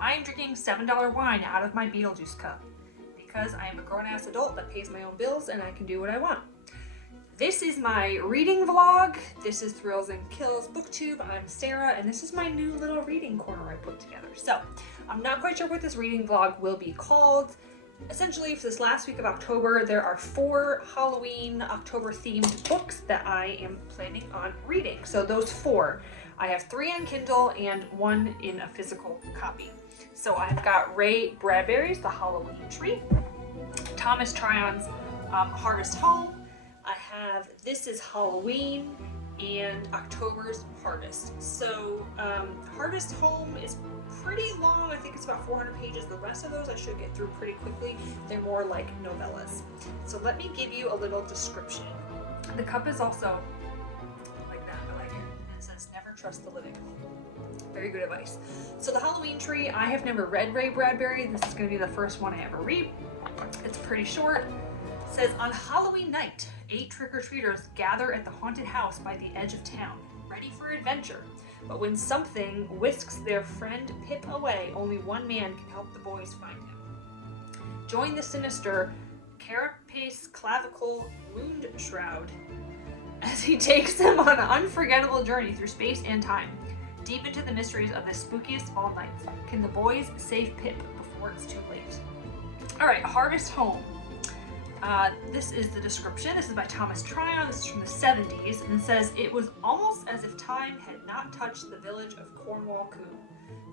I am drinking $7 wine out of my Beetlejuice cup because I am a grown-ass adult that pays my own bills and I can do what I want. This is my reading vlog. This is Thrills and Kills Booktube. I'm Sarah, and this is my new little reading corner I put together. So, I'm not quite sure what this reading vlog will be called. Essentially, for this last week of October, there are 4 Halloween October-themed books that I am planning on reading. So those 4, I have 3 on Kindle and 1 in a physical copy. So I've got Ray Bradbury's The Halloween Tree, Thomas Tryon's Harvest Home. I have This is Halloween and October's Harvest. So Harvest Home is pretty long. I think it's about 400 pages. The rest of those I should get through pretty quickly. They're more like novellas. So let me give you a little description. The cup is also like that. I like it. It says never trust the living. Very good advice. So The Halloween Tree, I have never read Ray Bradbury. This is going to be the first one I ever read. It's pretty short. It says, on Halloween night, 8 trick-or-treaters gather at the haunted house by the edge of town, ready for adventure. But when something whisks their friend Pip away, only one man can help the boys find him. Join the sinister Carapace Clavicle Wound Shroud as he takes them on an unforgettable journey through space and time, deep into the mysteries of the spookiest of all nights. Can the boys save Pip before it's too late? Alright, Harvest Home. This is the description. This is by Thomas Tryon. This is from the 70s, and it says, it was almost as if time had not touched the village of Cornwall Coombe.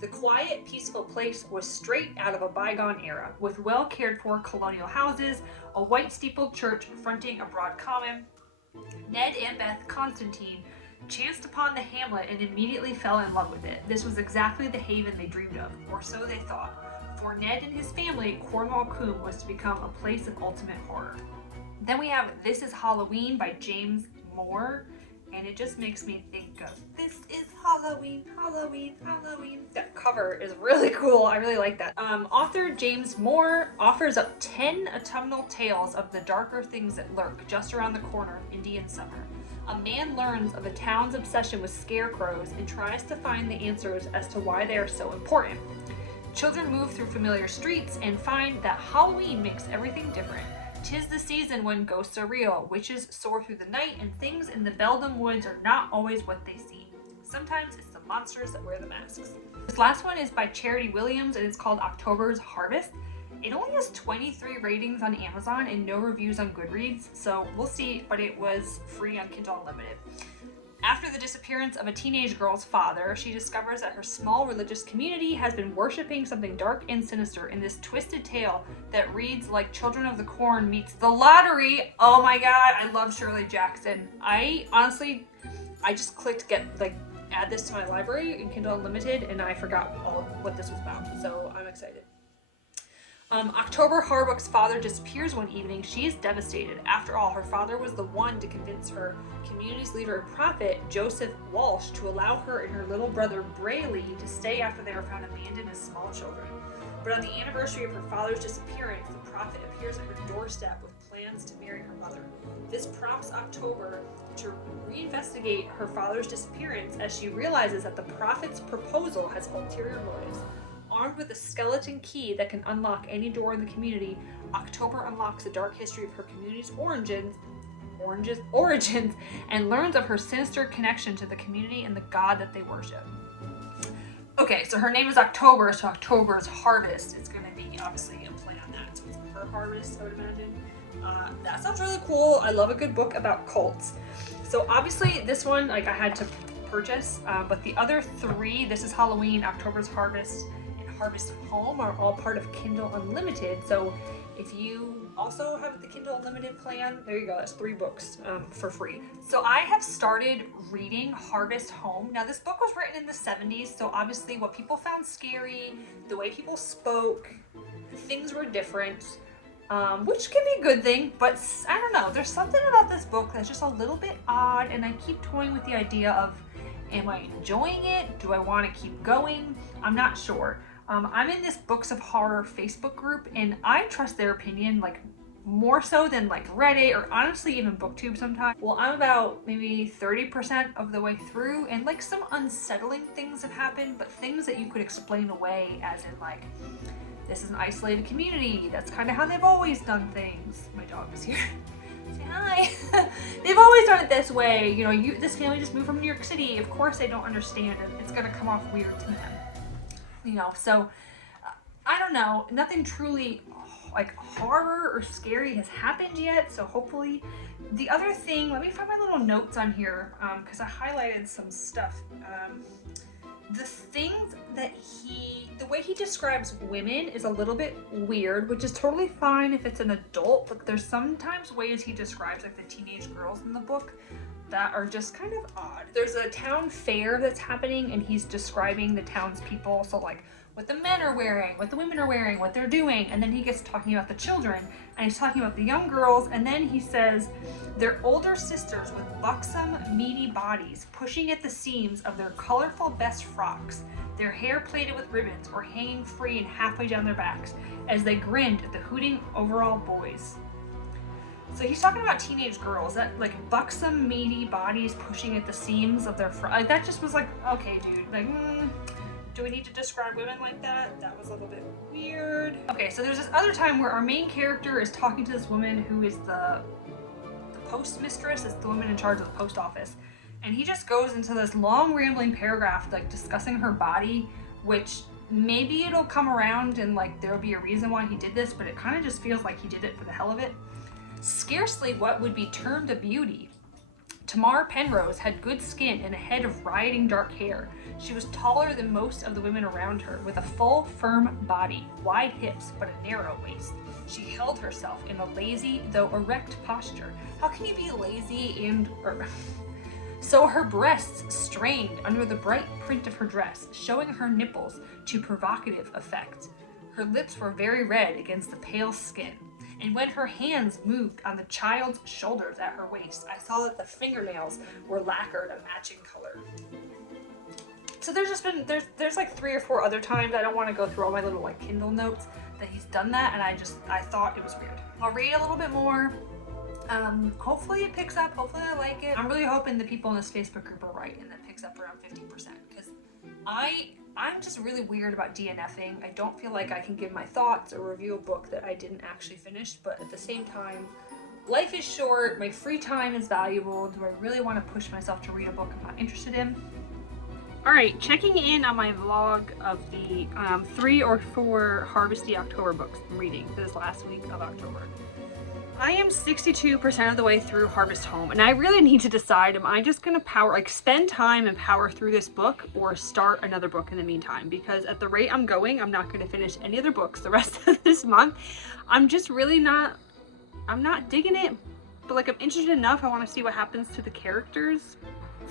The quiet, peaceful place was straight out of a bygone era, with well cared for colonial houses, a white steepled church fronting a broad common. Ned and Beth Constantine chanced upon the hamlet and immediately fell in love with it. This was exactly the haven they dreamed of, or so they thought. For Ned and his family, Cornwall Coombe was to become a place of ultimate horror. Then we have This is Halloween by James Moore, and it just makes me think of This is Halloween, Halloween, Halloween. That cover is really cool. I really like that. Author James Moore offers up 10 autumnal tales of the darker things that lurk just around the corner of Indian summer. A man learns of the town's obsession with scarecrows and tries to find the answers as to why they are so important. Children move through familiar streets and find that Halloween makes everything different. 'Tis the season when ghosts are real, witches soar through the night, and things in the Beldam Woods are not always what they seem. Sometimes it's the monsters that wear the masks. This last one is by Charity Williams, and it's called October's Harvest. It only has 23 ratings on Amazon and no reviews on Goodreads, so we'll see, but it was free on Kindle Unlimited. After the disappearance of a teenage girl's father, she discovers that her small religious community has been worshipping something dark and sinister in this twisted tale that reads like Children of the Corn meets The Lottery. Oh my god, I love Shirley Jackson. I just clicked add this to my library in Kindle Unlimited, and I forgot all what this was about, so I'm excited. October Harbuck's father disappears one evening. She is devastated. After all, her father was the one to convince her community's leader and prophet, Joseph Walsh, to allow her and her little brother Brayley to stay after they were found abandoned as small children. But on the anniversary of her father's disappearance, the prophet appears at her doorstep with plans to marry her mother. This prompts October to reinvestigate her father's disappearance as she realizes that the prophet's proposal has ulterior motives. Armed with a skeleton key that can unlock any door in the community, October unlocks the dark history of her community's origins and learns of her sinister connection to the community and the god that they worship. Okay, so her name is October, so October's Harvest is going to be obviously a play on that. So it's her harvest, I would imagine. That sounds really cool. I love a good book about cults. So obviously this one, I had to purchase, but the other 3, This is Halloween, October's Harvest, Harvest Home, are all part of Kindle Unlimited. So if you also have the Kindle Unlimited plan, there you go, that's 3 books for free. So I have started reading Harvest Home. Now this book was written in the 70s, so obviously what people found scary, the way people spoke, things were different, which can be a good thing, but I don't know, there's something about this book that's just a little bit odd, and I keep toying with the idea of, am I enjoying it? Do I want to keep going? I'm not sure. I'm in this Books of Horror Facebook group, and I trust their opinion more so than like Reddit or honestly even Booktube sometimes. Well, I'm about maybe 30% of the way through, and like some unsettling things have happened, but things that you could explain away as in like, this is an isolated community, that's kind of how they've always done things. My dog is here. Say hi. They've always done it this way. You know, this family just moved from New York City. Of course they don't understand, and it's gonna come off weird to them. You know, so I don't know. Nothing truly like horror or scary has happened yet, so hopefully. The other thing, let me find my little notes on here, because I highlighted some stuff. The things that the way he describes women is a little bit weird, which is totally fine if it's an adult, but there's sometimes ways he describes like the teenage girls in the book that are just kind of odd. There's a town fair that's happening, and he's describing the townspeople, so like what the men are wearing, what the women are wearing, what they're doing, and then he gets talking about the children, and he's talking about the young girls, and then he says they're older sisters with buxom, meaty bodies pushing at the seams of their colorful best frocks, their hair plaited with ribbons or hanging free and halfway down their backs, as they grinned at the hooting overall boys. So he's talking about teenage girls, that like buxom, meaty bodies pushing at the seams of their like that just was like, okay, dude, like, do we need to describe women like that? That was a little bit weird. Okay, so there's this other time where our main character is talking to this woman who is the postmistress, is the woman in charge of the post office. And he just goes into this long rambling paragraph like discussing her body, which maybe it'll come around and like there'll be a reason why he did this, but it kind of just feels like he did it for the hell of it. Scarcely what would be termed a beauty. Tamar Penrose had good skin and a head of rioting dark hair. She was taller than most of the women around her, with a full, firm body, wide hips, but a narrow waist. She held herself in a lazy, though erect posture. How can you be lazy and... So her breasts strained under the bright print of her dress, showing her nipples to provocative effect. Her lips were very red against the pale skin, and when her hands moved on the child's shoulders at her waist, I saw that the fingernails were lacquered a matching color. So there's like 3 or 4 other times, I don't want to go through all my little like Kindle notes, that he's done that, and I thought it was weird. I'll read a little bit more. Hopefully it picks up, hopefully I like it. I'm really hoping the people in this Facebook group are right and that picks up around 50%, because I'm just really weird about DNFing. I don't feel like I can give my thoughts or review a book that I didn't actually finish, but at the same time, life is short, my free time is valuable. Do I really want to push myself to read a book I'm not interested in? Alright, checking in on my vlog of the 3 or 4 Harvesty October books I'm reading this last week of October. I am 62% of the way through Harvest Home, and I really need to decide, am I just going to spend time and power through this book, or start another book in the meantime? Because at the rate I'm going, I'm not going to finish any other books the rest of this month. I'm just really I'm not digging it, but like I'm interested enough, I want to see what happens to the characters.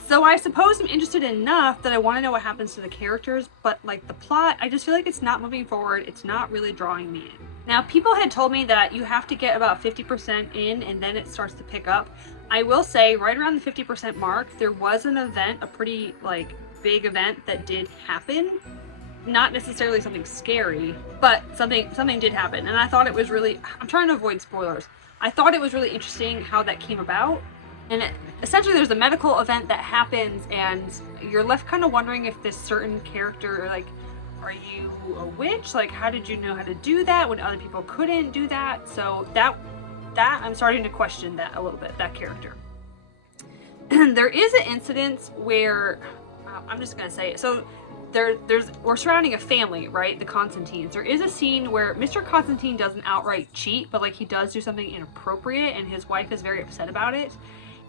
So I suppose I'm interested enough that I want to know what happens to the characters, but like the plot, I just feel like it's not moving forward, it's not really drawing me in. Now, people had told me that you have to get about 50% in and then it starts to pick up. I will say, right around the 50% mark, there was an event, a pretty like big event that did happen. Not necessarily something scary, but something did happen. And I thought it was really, I'm trying to avoid spoilers. I thought it was really interesting how that came about. And essentially there's a medical event that happens and you're left kind of wondering if this certain character, like, are you a witch? Like, how did you know how to do that when other people couldn't do that? So that I'm starting to question that a little bit, that character. There is an incident where, I'm just gonna say it. So we're surrounding a family, right? The Constantines. There is a scene where Mr. Constantine doesn't outright cheat, but like he does do something inappropriate and his wife is very upset about it.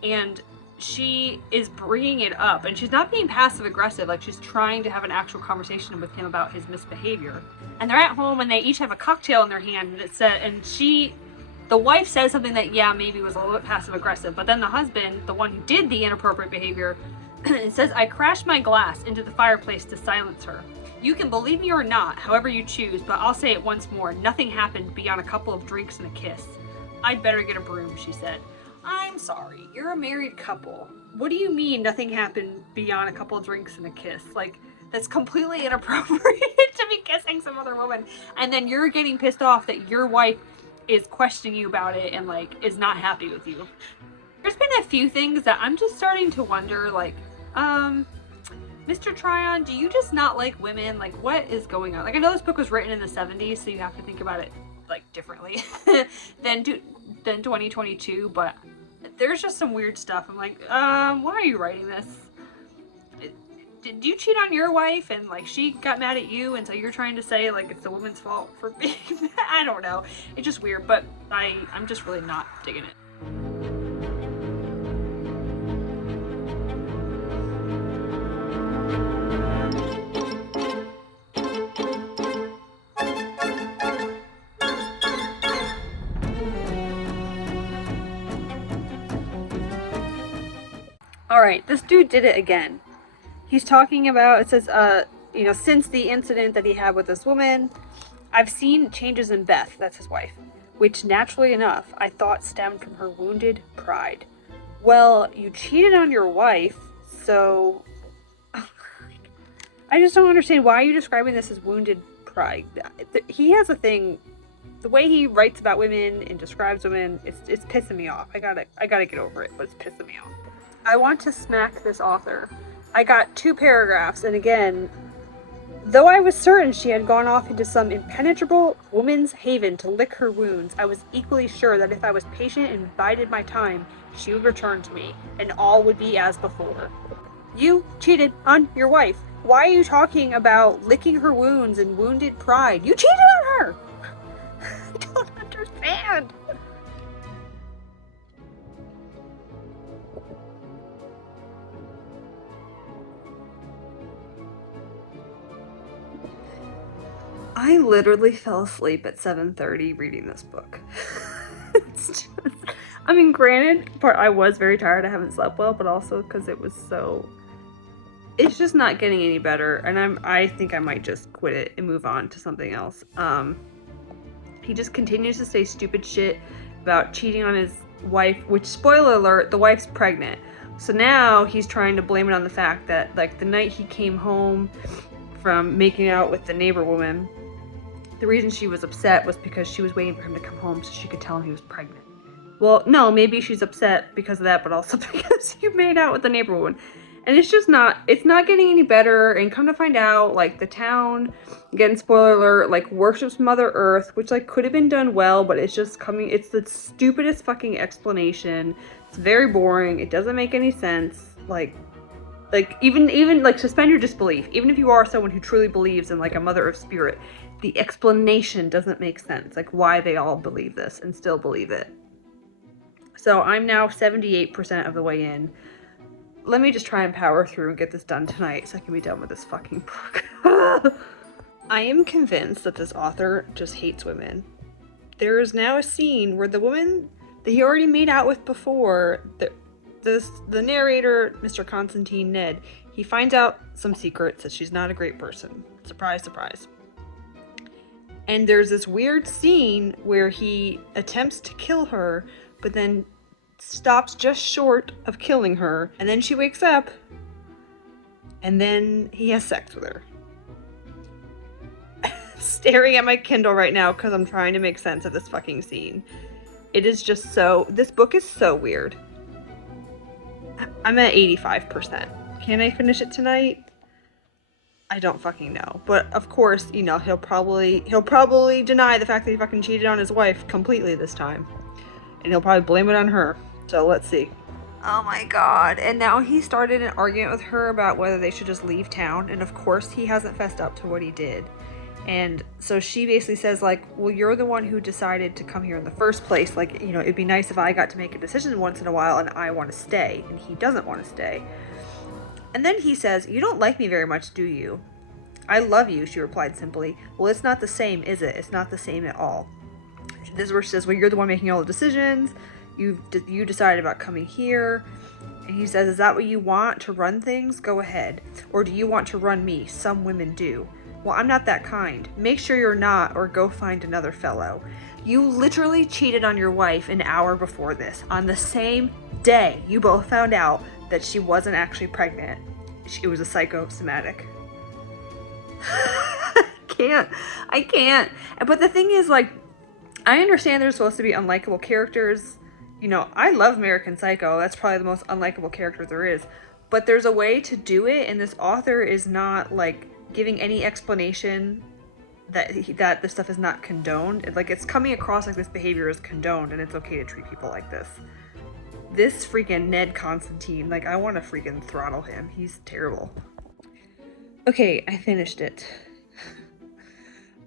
And she is bringing it up, and she's not being passive aggressive, like she's trying to have an actual conversation with him about his misbehavior. And they're at home and they each have a cocktail in their hand, and the wife says something that, yeah, maybe was a little bit passive aggressive, but then the husband, the one who did the inappropriate behavior, it says, I crashed my glass into the fireplace to silence her. You can believe me or not, however you choose, but I'll say it once more, nothing happened beyond a couple of drinks and a kiss. I'd better get a broom, she said. I'm sorry, you're a married couple. What do you mean nothing happened beyond a couple of drinks and a kiss? Like, that's completely inappropriate to be kissing some other woman. And then you're getting pissed off that your wife is questioning you about it and like is not happy with you. There's been a few things that I'm just starting to wonder, like, Mr. Tryon, do you just not like women? Like, what is going on? Like, I know this book was written in the 70s, so you have to think about it, like, differently than 2022, but there's just some weird stuff. I'm like, why are you writing this? Did you cheat on your wife and, like, she got mad at you, and so you're trying to say, like, it's the woman's fault for being mad? I don't know. It's just weird, but I'm just really not digging it. Alright, this dude did it again. He's talking about, it says, you know, since the incident that he had with this woman, I've seen changes in Beth, that's his wife, which naturally enough, I thought stemmed from her wounded pride. Well, you cheated on your wife, so I just don't understand, why are you describing this as wounded pride? He has a thing, the way he writes about women and describes women, it's pissing me off. I gotta get over it, but it's pissing me off. I want to smack this author. I got 2 paragraphs, and again, though I was certain she had gone off into some impenetrable woman's haven to lick her wounds, I was equally sure that if I was patient and bided my time, she would return to me, and all would be as before. You cheated on your wife. Why are you talking about licking her wounds and wounded pride? You cheated on her! I don't understand. I literally fell asleep at 7:30 reading this book. It's just, I mean, granted, I was very tired, I haven't slept well, but also because it was so, it's just not getting any better, and I think I might just quit it and move on to something else. He just continues to say stupid shit about cheating on his wife, which, spoiler alert, the wife's pregnant. So now he's trying to blame it on the fact that, like, the night he came home from making out with the neighbor woman, the reason she was upset was because she was waiting for him to come home so she could tell him he was pregnant. Well, no, maybe she's upset because of that, but also because he made out with the neighbor woman. And it's just not, it's not getting any better. And come to find out, like, the town, again, spoiler alert, like, worships Mother Earth, which, like, could have been done well, but it's just coming, it's the stupidest fucking explanation. It's very boring. It doesn't make any sense. Like, even, like, suspend your disbelief. Even if you are someone who truly believes in, like, a Mother Earth spirit, the explanation doesn't make sense. Like, why they all believe this and still believe it. So I'm now 78% of the way in. Let me just try and power through and get this done tonight so I can be done with this fucking book. I am convinced that this author just hates women. There is now a scene where the woman that he already made out with before, the narrator, Mr. Constantine Ned, he finds out some secrets, that she's not a great person. Surprise, surprise. And there's this weird scene where he attempts to kill her, but then stops just short of killing her, and then she wakes up, and then he has sex with her. Staring at my Kindle right now because I'm trying to make sense of this fucking scene. It is just so, this book is so weird. I'm at 85%. Can I finish it tonight? I don't fucking know. But of course, you know, he'll probably deny the fact that he fucking cheated on his wife completely this time. And he'll probably blame it on her. So let's see. Oh my god. And now he started an argument with her about whether they should just leave town. And of course he hasn't fessed up to what he did. And so she basically says, like, well, you're the one who decided to come here in the first place. Like, you know, it'd be nice if I got to make a decision once in a while and I want to stay. And he doesn't want to stay. And then he says, you don't like me very much, do you? I love you, she replied simply. Well, it's not the same, is it? It's not the same at all. This is where she says, well, you're the one making all the decisions. You decided about coming here. And he says, is that what you want, to run things? Go ahead. Or do you want to run me? Some women do. Well, I'm not that kind. Make sure you're not, or go find another fellow. You literally cheated on your wife an hour before this. On the same day, you both found out that she wasn't actually pregnant. It was a psychosomatic. I can't. But the thing is, like, I understand there's supposed to be unlikable characters. You know, I love American Psycho. That's probably the most unlikable character there is. But there's a way to do it, and this author is not, like, giving any explanation that this stuff is not condoned. Like, it's coming across like this behavior is condoned, and it's okay to treat people like this. This freaking Ned Constantine, like, I want to freaking throttle him. He's terrible. Okay, I finished it.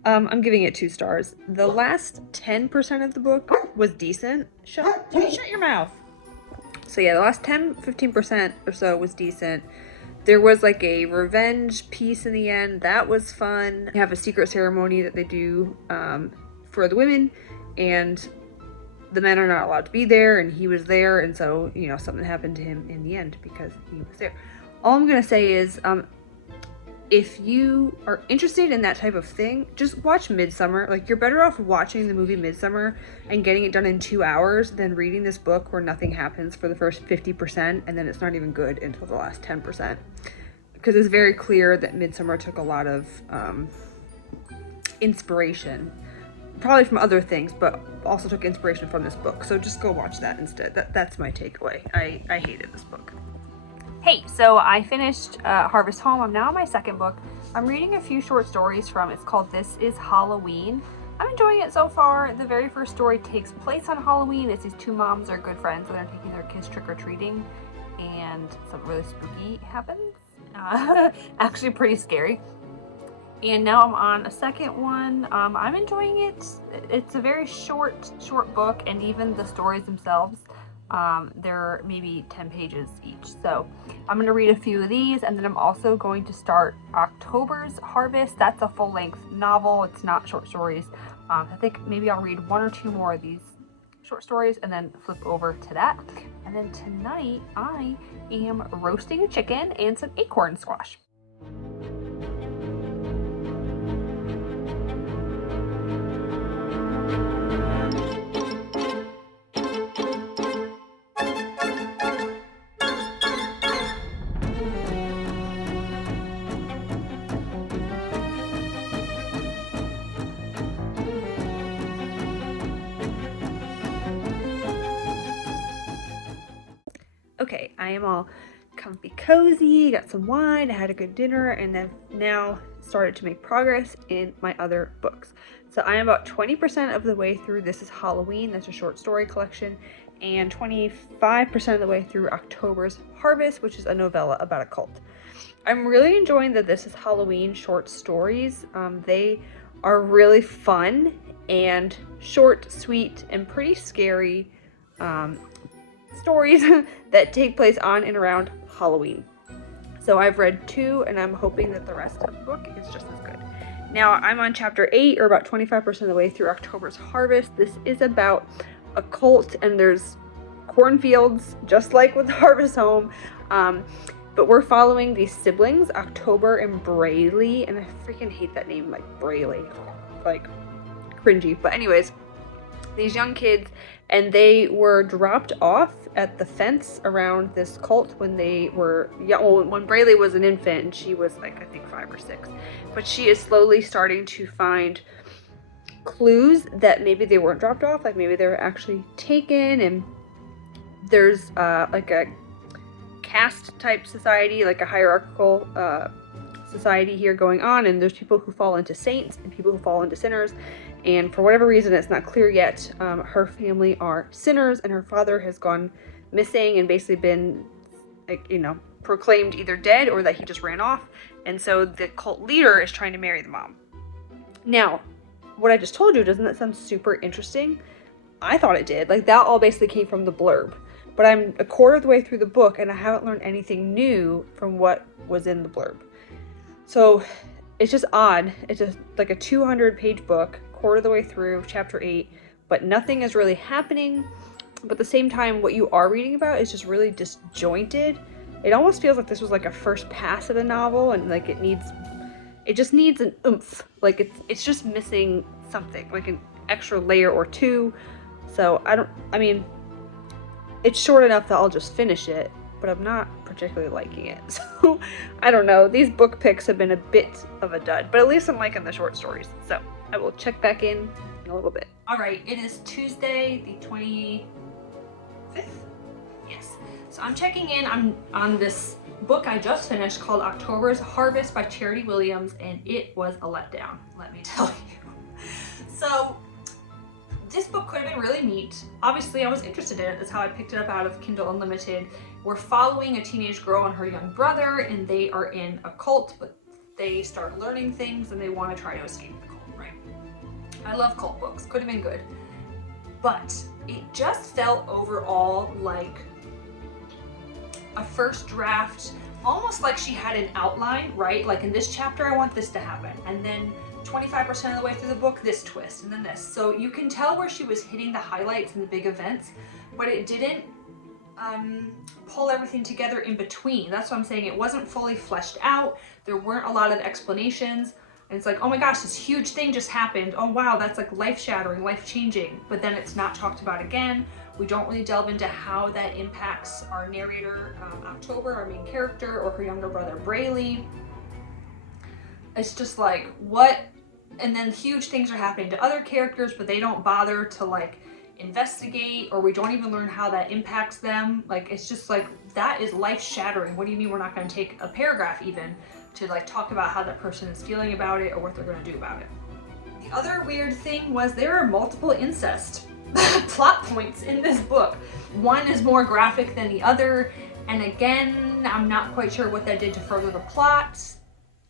I'm giving it 2 stars. The last 10% of the book was decent. Shut your mouth. So yeah, the last 10-15% or so was decent. There was like a revenge piece in the end. That was fun. They have a secret ceremony that they do for the women, and the men are not allowed to be there, and he was there, and so, you know, something happened to him in the end because he was there. All I'm gonna say is, if you are interested in that type of thing, just watch Midsummer. Like, you're better off watching the movie Midsummer and getting it done in 2 hours than reading this book where nothing happens for the first 50% and then it's not even good until the last 10%. Because it's very clear that Midsummer took a lot of inspiration, probably from other things, but also took inspiration from this book. So just go watch that instead. That's my takeaway. I hated this book. Hey, so I finished Harvest Home. I'm now on my second book. I'm reading a few short stories from, it's called This is Halloween. I'm enjoying it so far. The very first story takes place on Halloween. It's these 2 moms are good friends and they're taking their kids trick-or-treating, and something really spooky happens. Actually pretty scary. And now I'm on a second one. I'm enjoying it. It's a very short book, and even the stories themselves, they're maybe 10 pages each. So I'm going to read a few of these, and then I'm also going to start October's Harvest. That's a full-length novel. It's not short stories. I think maybe I'll read 1 or 2 more of these short stories and then flip over to that. And then tonight I am roasting a chicken and some acorn squash. Okay, I am all comfy cozy, got some wine, I had a good dinner, and I've now started to make progress in my other books. So I am about 20% of the way through This is Halloween, that's a short story collection, and 25% of the way through October's Harvest, which is a novella about a cult. I'm really enjoying the This is Halloween short stories. They are really fun and short, sweet, and pretty scary stories that take place on and around Halloween. So I've read 2, and I'm hoping that the rest of the book is just as good. Now I'm on chapter 8, or about 25% of the way through October's Harvest. This is about a cult, and there's cornfields, just like with Harvest Home. But we're following these siblings, October and Brayley, and I freaking hate that name, like Brayley, like cringy. But anyways, these young kids, and they were dropped off at the fence around this cult when they were young. Well, when Brayley was an infant, and she was like, I think 5 or 6. But she is slowly starting to find clues that maybe they weren't dropped off, like maybe they were actually taken. And there's like a caste type society, like a hierarchical society here going on, and there's people who fall into saints and people who fall into sinners. And for whatever reason, it's not clear yet, her family are sinners, and her father has gone missing and basically been, like, you know, proclaimed either dead or that he just ran off. And so the cult leader is trying to marry the mom. Now, what I just told you, doesn't that sound super interesting? I thought it did. Like, that all basically came from the blurb. But I'm a quarter of the way through the book, and I haven't learned anything new from what was in the blurb. So it's just odd. It's just like a 200-page book, quarter of the way through, chapter 8, but nothing is really happening. But at the same time, what you are reading about is just really disjointed. It almost feels like this was like a first pass of a novel, and like it just needs an oomph. Like it's just missing something, like an extra layer or 2. So I mean, it's short enough that I'll just finish it, but I'm not particularly liking it. So I don't know. These book picks have been a bit of a dud, but at least I'm liking the short stories. So I will check back in in a little bit. All right, it is Tuesday, the 25th? Yes. So I'm checking in on this book I just finished called October's Harvest by Charity Williams, and it was a letdown, let me tell you. So this book could have been really neat. Obviously, I was interested in it. That's how I picked it up out of Kindle Unlimited. We're following a teenage girl and her young brother, and they are in a cult, but they start learning things and they want to try to escape the cult, right? I love cult books. Could have been good. But it just felt overall like a first draft, almost like she had an outline, right? Like in this chapter, I want this to happen. And then 25% of the way through the book, this twist, and then this. So you can tell where she was hitting the highlights and the big events, but it didn't pull everything together in between. That's what I'm saying. It wasn't fully fleshed out. There weren't a lot of explanations. And it's like, oh my gosh, this huge thing just happened. Oh wow, that's like life-shattering, life-changing. But then it's not talked about again. We don't really delve into how that impacts our narrator, October, our main character, or her younger brother, Braley. It's just like, what? And then huge things are happening to other characters, but they don't bother to like investigate, or we don't even learn how that impacts them. Like, it's just like, that is life-shattering. What do you mean we're not going to take a paragraph even to like talk about how that person is feeling about it or what they're going to do about it? The other weird thing was there are multiple incest plot points in this book. One is more graphic than the other, and again, I'm not quite sure what that did to further the plot.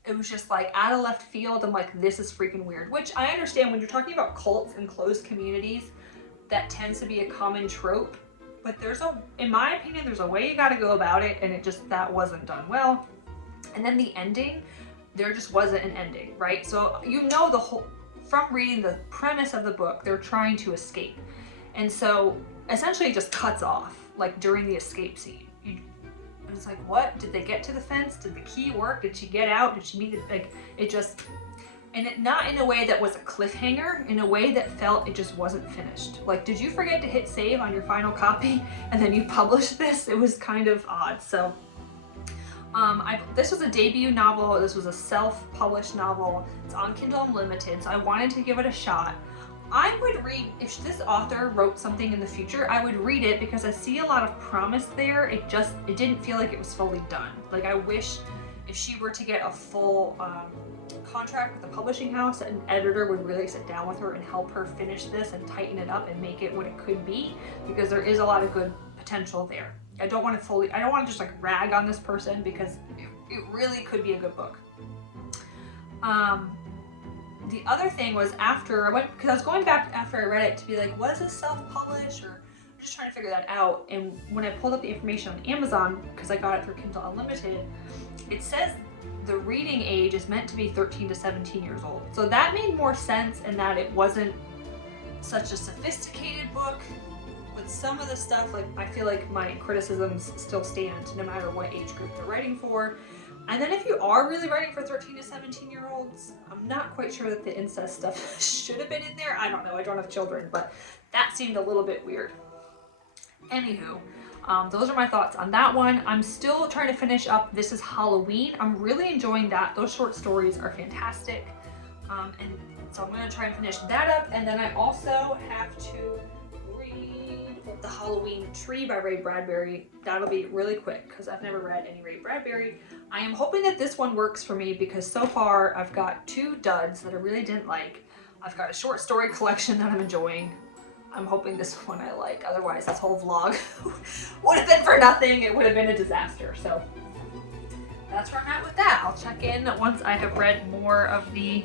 It was just like out of left field. I'm like, this is freaking weird, which I understand when you're talking about cults and closed communities, that tends to be a common trope, but in my opinion, there's a way you got to go about it, and that wasn't done well. And then the ending, there just wasn't an ending, right? So you know from reading the premise of the book, they're trying to escape. And so essentially it just cuts off, like during the escape scene. It's like, what? Did they get to the fence? Did the key work? Did she get out? Did she meet it? Like, it just, and it not in a way that was a cliffhanger, in a way that felt it just wasn't finished. Like, did you forget to hit save on your final copy and then you published this? It was kind of odd. So this was a debut novel. This was a self-published novel. It's on Kindle Unlimited, so I wanted to give it a shot. I would read, if this author wrote something in the future, I would read it because I see a lot of promise there. It didn't feel like it was fully done. Like, I wish if she were to get a full contract with the publishing house, an editor would really sit down with her and help her finish this and tighten it up and make it what it could be, because there is a lot of good potential there. I don't want to just like rag on this person, because it really could be a good book. The other thing was because I was going back after I read it to be like, was this self-published, or I'm just trying to figure that out. And when I pulled up the information on Amazon, because I got it through Kindle Unlimited, it says the reading age is meant to be 13 to 17 years old. So that made more sense in that it wasn't such a sophisticated book. With some of the stuff, like, I feel like my criticisms still stand no matter what age group they're writing for. And then if you are really writing for 13 to 17 year olds, I'm not quite sure that the incest stuff should have been in there. I don't know, I don't have children, but that seemed a little bit weird. Anywho, those are my thoughts on that one. I'm still trying to finish up This Is Halloween. I'm really enjoying that. Those short stories are fantastic. And so I'm gonna try and finish that up. And then I also have to read The Halloween Tree by Ray Bradbury. That'll be really quick because I've never read any Ray Bradbury. I am hoping that this one works for me because so far I've got 2 duds that I really didn't like. I've got a short story collection that I'm enjoying. I'm hoping this one I like. Otherwise, this whole vlog would have been for nothing. It would have been a disaster. So that's where I'm at with that. I'll check in once I have read more of the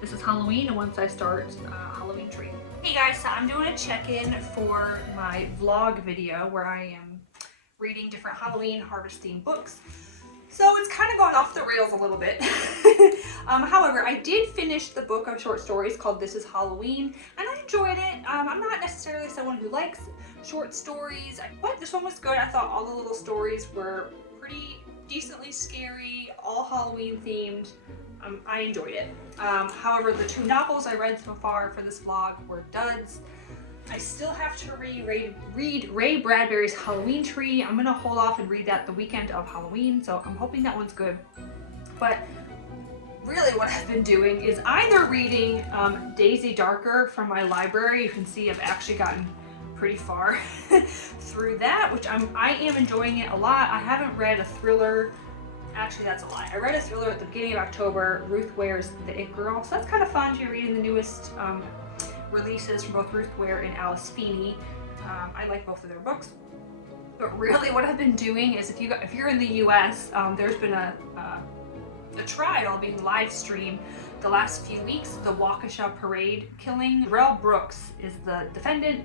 This Is Halloween and once I start Halloween Tree. Hey guys, so I'm doing a check-in for my vlog video where I am reading different Halloween Harvesty books. So it's kind of going off the rails a little bit. However, I did finish the book of short stories called This Is Halloween, and I enjoyed it. I'm not necessarily someone who likes short stories, but this one was good. I thought all the little stories were pretty decently scary, all Halloween themed. I enjoyed it. However, the 2 novels I read so far for this vlog were duds. I still have to read Ray Bradbury's Halloween Tree. I'm gonna hold off and read that the weekend of Halloween, so I'm hoping that one's good. But really what I've been doing is either reading Daisy Darker from my library. You can see I've actually gotten pretty far through that, which I am enjoying it a lot. I haven't read a thriller. Actually, that's a lie. I read a thriller at the beginning of October, Ruth Ware's The It Girl. So that's kind of fun to be reading the newest releases from both Ruth Ware and Alice Feeney. I like both of their books. But really what I've been doing is if you're in the US, there's been a trial being live streamed the last few weeks, the Waukesha Parade killing. Rel Brooks is the defendant,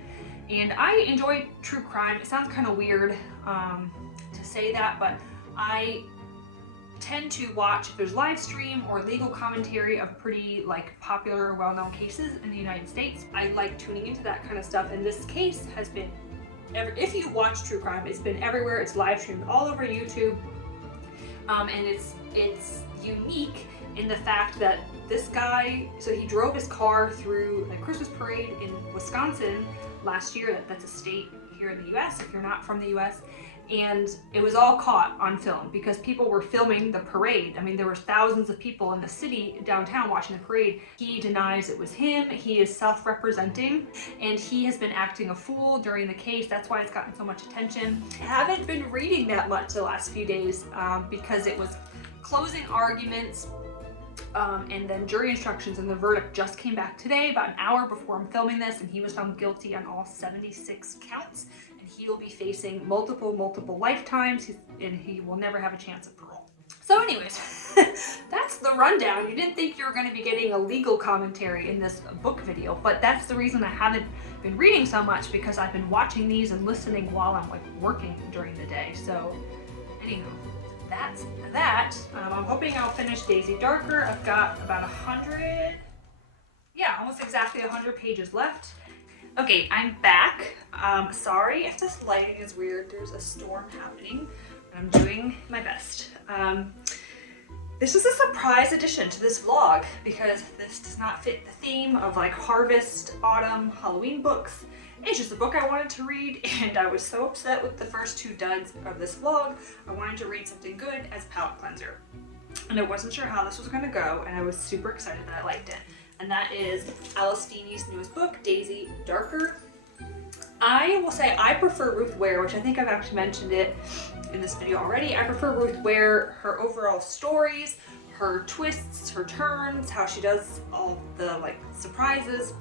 and I enjoy true crime. It sounds kind of weird to say that, but I tend to watch if there's live stream or legal commentary of pretty like popular, well-known cases in the United States. I like tuning into that kind of stuff, and this case has been, if you watch true crime, it's been everywhere. It's live streamed all over YouTube, and it's unique in the fact that this guy, so he drove his car through a Christmas parade in Wisconsin last year. That's a state here in the US if you're not from the US. And it was all caught on film because people were filming the parade. I mean, there were thousands of people in the city downtown watching the parade. He denies it was him. He is self-representing, and he has been acting a fool during the case. That's why it's gotten so much attention. I haven't been reading that much the last few days because it was closing arguments and then jury instructions, and the verdict just came back today about an hour before I'm filming this, and he was found guilty on all 76 counts. He will be facing multiple lifetimes, and he will never have a chance at parole. So anyways, that's the rundown. You didn't think you were going to be getting a legal commentary in this book video, but that's the reason I haven't been reading so much, because I've been watching these and listening while I'm like working during the day. So anywho, that's that. I'm hoping I'll finish Daisy Darker. I've got about 100, yeah, almost exactly 100 pages left. Okay, I'm back. Sorry if this lighting is weird. There's a storm happening, and I'm doing my best. This is a surprise addition to this vlog because this does not fit the theme of like Harvest, Autumn, Halloween books. It's just a book I wanted to read, and I was so upset with the first two duds of this vlog. I wanted to read something good as a palate cleanser, and I wasn't sure how this was going to go, and I was super excited that I liked it. And that is Alice Feeney's newest book, Daisy Darker. I will say I prefer Ruth Ware, which I think I've actually mentioned it in this video already. I prefer Ruth Ware, her overall stories, her twists, her turns, how she does all the like surprises.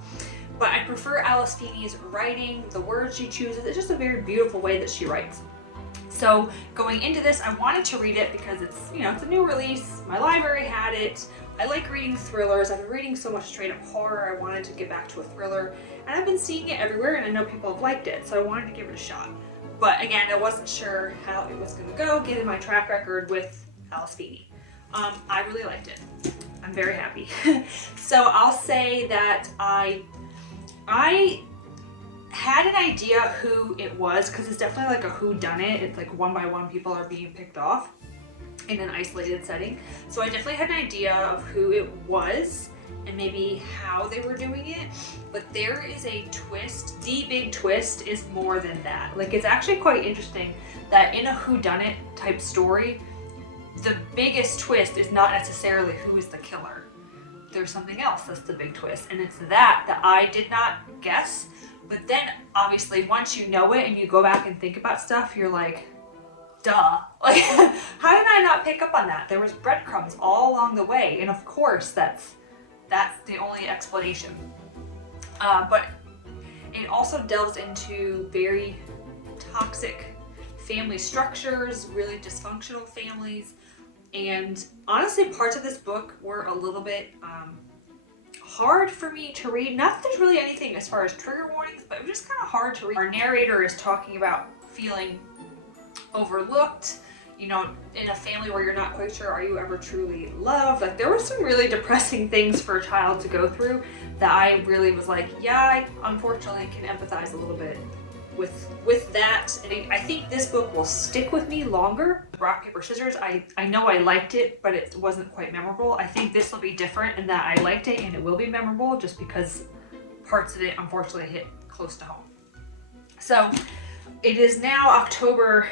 But I prefer Alice Feeney's writing, the words she chooses. It's just a very beautiful way that she writes. So going into this, I wanted to read it because it's, you know, it's a new release. My library had it. I like reading thrillers. I've been reading so much straight up horror. I wanted to get back to a thriller, and I've been seeing it everywhere, and I know people have liked it, so I wanted to give it a shot. But again, I wasn't sure how it was going to go given my track record with Alice Feeney. I really liked it. I'm very happy. So I'll say that I had an idea who it was, because it's definitely like a whodunit. It's like one by one people are being picked off in an isolated setting. So I definitely had an idea of who it was and maybe how they were doing it, but there is a twist. The big twist is more than that. Like, it's actually quite interesting that in a whodunit type story, the biggest twist is not necessarily who is the killer. There's something else that's the big twist, and it's that I did not guess. But then obviously once you know it and you go back and think about stuff, you're like, duh. Like, how did I not pick up on that? There was breadcrumbs all along the way, and of course that's the only explanation. But it also delves into very toxic family structures, really dysfunctional families, and honestly parts of this book were a little bit hard for me to read. Not that there's really anything as far as trigger warnings, but it was just kind of hard to read. Our narrator is talking about feeling overlooked, you know, in a family where you're not quite sure, are you ever truly loved? Like, there were some really depressing things for a child to go through that I really was like, yeah, I unfortunately can empathize a little bit with that. And I think this book will stick with me longer. Rock, paper, scissors, I know I liked it, but it wasn't quite memorable. I think this will be different in that I liked it and it will be memorable, just because parts of it unfortunately hit close to home. So it is now October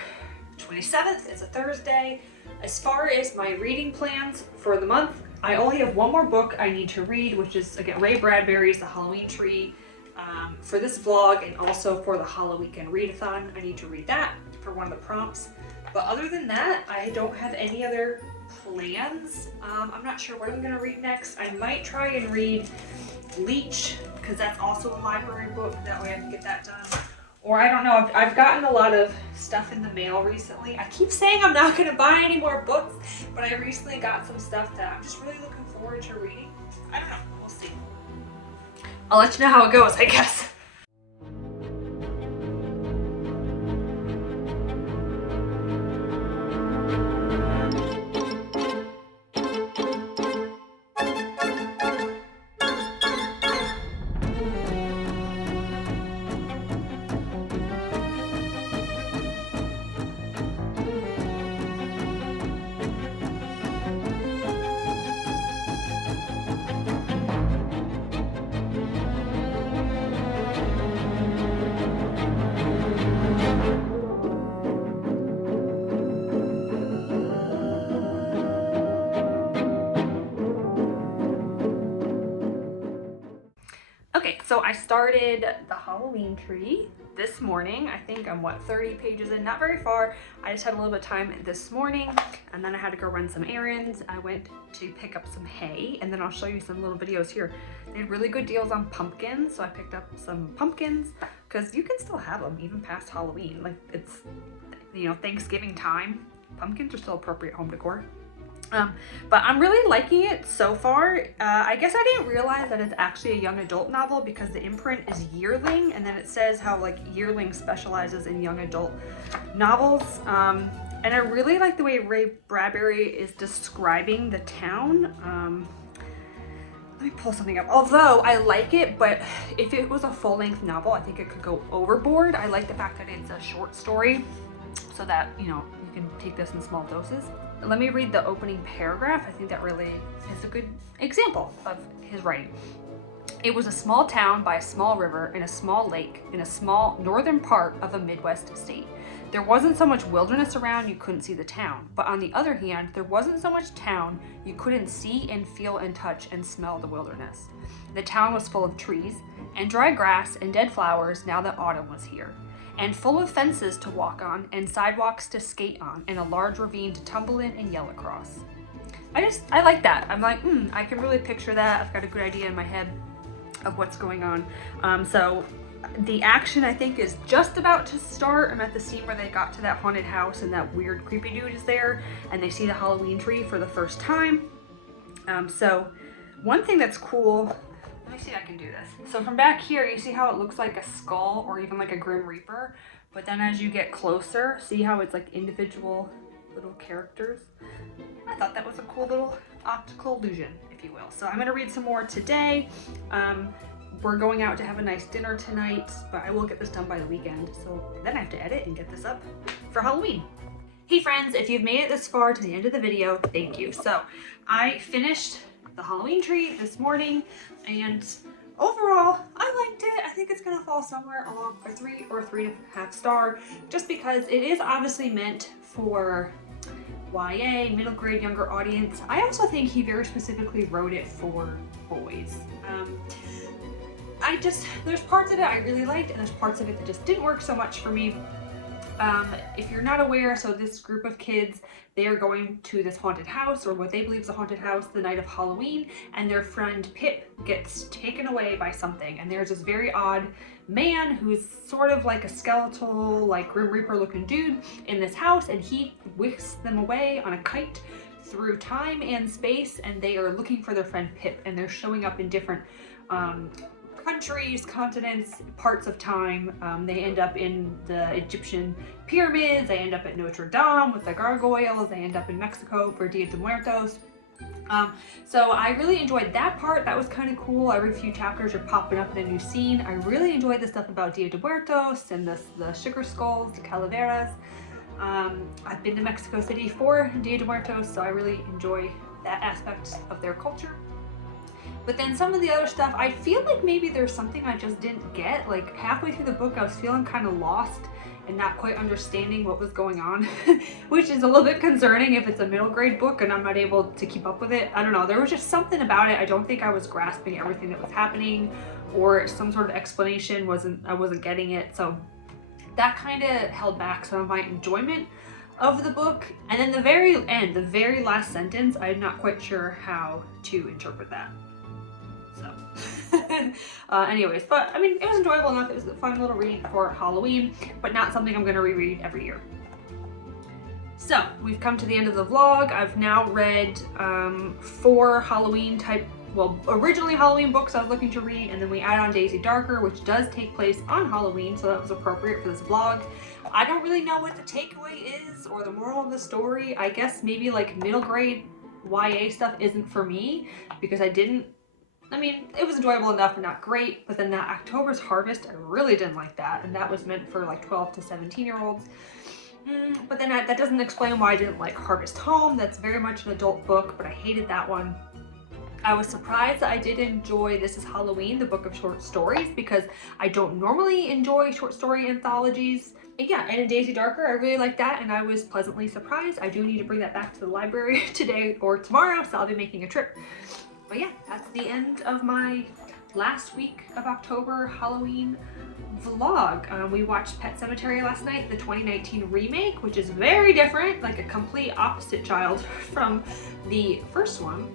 27th. It's a Thursday. As far as my reading plans for the month, I only have one more book I need to read, which is, again, Ray Bradbury's The Halloween Tree. For this vlog and also for the Halloween Weekend Readathon, I need to read that for one of the prompts. But other than that, I don't have any other plans. I'm not sure what I'm gonna read next. I might try and read Leech, because that's also a library book. That way I can get that done. Or I don't know, I've gotten a lot of stuff in the mail recently. I keep saying I'm not gonna buy any more books, but I recently got some stuff that I'm just really looking forward to reading. I don't know, we'll see. I'll let you know how it goes, I guess. Okay, so I started the Halloween Tree this morning. I think I'm, 30 pages in, not very far. I just had a little bit of time this morning, and then I had to go run some errands. I went to pick up some hay, and then I'll show you some little videos here. They had really good deals on pumpkins, so I picked up some pumpkins, because you can still have them even past Halloween. Like, it's, you know, Thanksgiving time. Pumpkins are still appropriate home decor. But I'm really liking it so far. I guess I didn't realize that it's actually a young adult novel because the imprint is Yearling, and then it says how like Yearling specializes in young adult novels. And I really like the way Ray Bradbury is describing the town. Let me pull something up. Although I like it, but if it was a full-length novel, I think it could go overboard. I like the fact that it's a short story so that, you know, you can take this in small doses. Let me read the opening paragraph. I think that really is a good example of his writing. It was a small town by a small river and a small lake in a small northern part of a Midwest state. There wasn't so much wilderness around you couldn't see the town, but on the other hand, there wasn't so much town you couldn't see and feel and touch and smell the wilderness. The town was full of trees and dry grass and dead flowers now that autumn was here, and full of fences to walk on and sidewalks to skate on and a large ravine to tumble in and yell across. I like that. I'm like, I can really picture that. I've got a good idea in my head of what's going on. So the action, I think, is just about to start. I'm at the scene where they got to that haunted house and that weird creepy dude is there and they see the Halloween tree for the first time. So one thing that's cool, let me see if I can do this. So from back here, you see how it looks like a skull or even like a Grim Reaper, but then as you get closer, see how it's like individual little characters? I thought that was a cool little optical illusion, if you will. So I'm gonna read some more today. We're going out to have a nice dinner tonight, but I will get this done by the weekend. So then I have to edit and get this up for Halloween. Hey friends, if you've made it this far to the end of the video, thank you. So I finished the Halloween tree this morning, and overall, I liked it. I think it's gonna fall somewhere along a 3 or 3.5 star, just because it is obviously meant for YA, middle grade, younger audience. I also think he very specifically wrote it for boys. There's parts of it I really liked, and there's parts of it that just didn't work so much for me. If you're not aware, so this group of kids, they are going to this haunted house, or what they believe is a haunted house, the night of Halloween, and their friend Pip gets taken away by something, and there's this very odd man who's sort of like a skeletal, like Grim Reaper looking dude in this house, and he whisks them away on a kite through time and space, and they are looking for their friend Pip, and they're showing up in different countries, continents, parts of time. They end up in the Egyptian pyramids, they end up at Notre Dame with the gargoyles, they end up in Mexico for Dia de Muertos. So I really enjoyed that part. That was kind of cool. Every few chapters are popping up in a new scene. I really enjoyed the stuff about Dia de Muertos and the sugar skulls, the calaveras. I've been to Mexico City for Dia de Muertos, so I really enjoy that aspect of their culture. But then some of the other stuff, I feel like maybe there's something I just didn't get. Like halfway through the book, I was feeling kind of lost and not quite understanding what was going on, which is a little bit concerning if it's a middle grade book and I'm not able to keep up with it. I don't know, there was just something about it. I don't think I was grasping everything that was happening, or some sort of explanation I wasn't getting it. So that kind of held back some of my enjoyment of the book. And then the very end, the very last sentence, I'm not quite sure how to interpret that. So anyways, but I mean, it was enjoyable enough. It was a fun little read for Halloween, but not something I'm going to reread every year. So we've come to the end of the vlog. I've now read 4 Halloween type, well, originally Halloween books I was looking to read, and then we add on Daisy Darker, which does take place on Halloween, so that was appropriate for this vlog. I don't really know what the takeaway is or the moral of the story. I guess maybe like middle grade YA stuff isn't for me, because I mean, it was enjoyable enough, but not great. But then that October's Harvest, I really didn't like that. And that was meant for like 12 to 17-year-olds. But then that doesn't explain why I didn't like Harvest Home. That's very much an adult book, but I hated that one. I was surprised that I did enjoy This Is Halloween, the book of short stories, because I don't normally enjoy short story anthologies. And yeah, and in Daisy Darker, I really liked that, and I was pleasantly surprised. I do need to bring that back to the library today or tomorrow, so I'll be making a trip. But yeah, that's the end of my last week of October Halloween vlog. We watched Pet Sematary last night, the 2019 remake, which is very different, like a complete opposite child from the first one,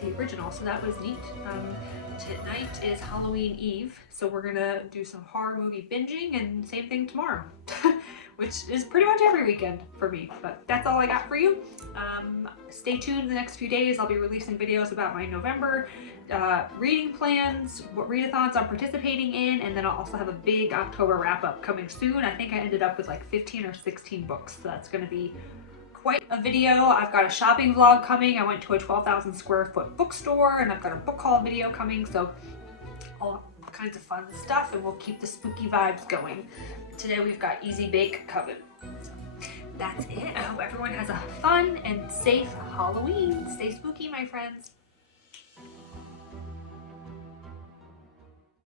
the original, so that was neat. Tonight is Halloween Eve, so we're gonna do some horror movie binging, and same thing tomorrow, which is pretty much every weekend for me. But that's all I got for you. Stay tuned the next few days. I'll be releasing videos about my November reading plans, what readathons I'm participating in, and then I'll also have a big October wrap-up coming soon. I think I ended up with like 15 or 16 books, so that's gonna be quite a video. I've got a shopping vlog coming. I went to a 12,000 square foot bookstore, and I've got a book haul video coming, so all kinds of fun stuff, and we'll keep the spooky vibes going. Today we've got Easy Bake Coven. So that's it. I hope everyone has a fun and safe Halloween. Stay spooky, my friends.